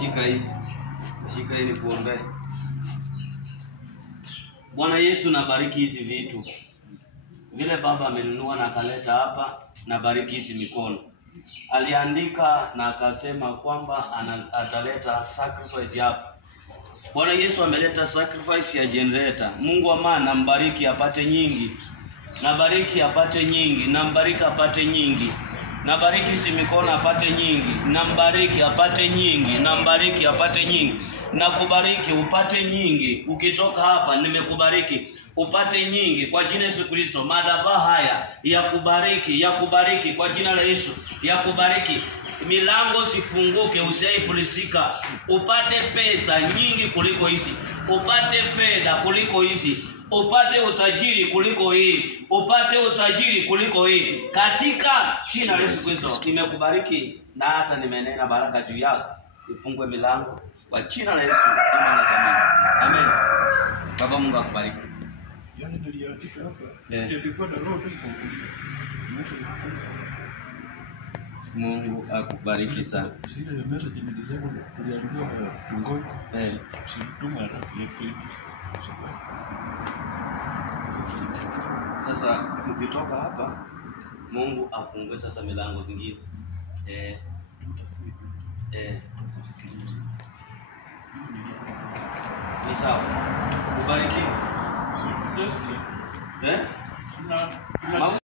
Shika hii nikuombee. Bwana Yesu, nabariki hizi vitu. Vile baba amenunua na akaleta hapa, nabariki hizi mikono. Aliandika na akasema kwamba ataleta sacrifice hapa. Bwana Yesu ameleta sacrifice ya generator. Mungu wa maana nambariki apate nyingi. Nabariki apate nyingi, nambariki apate nyingi. Nabariki si mikono apate nyingi, nambariki apate nyingi, nambariki apate nyingi. Nakubariki upate nyingi. Ukitoka hapa nimekubariki upate nyingi kwa jina Yesu Kristo. Madhabahu haya yakubariki kwa jina la Yesu, yakubariki. Milango sifunguke, usaifulisika. Upate pesa nyingi kuliko hizi, upate fedha kuliko hizi, upate utajiri kuliko hii, upate utajiri kuliko hii katika jina la Yesu Kristo. Nimekubariki na hata nimenena baraka juu yako. Ifungwe milango kwa jina la Yesu. Amen. Baba Mungu akubariki. Yani niliandika hapa, nilikuwa na roho tofauti. Mungu akubariki sana. Sile message nilisema tuliambiwa tungoje. Situma rafiki. Sasa ukitoka hapa Mungu afungue sasa milango zingine. Ni sawa. Ubarikiwe.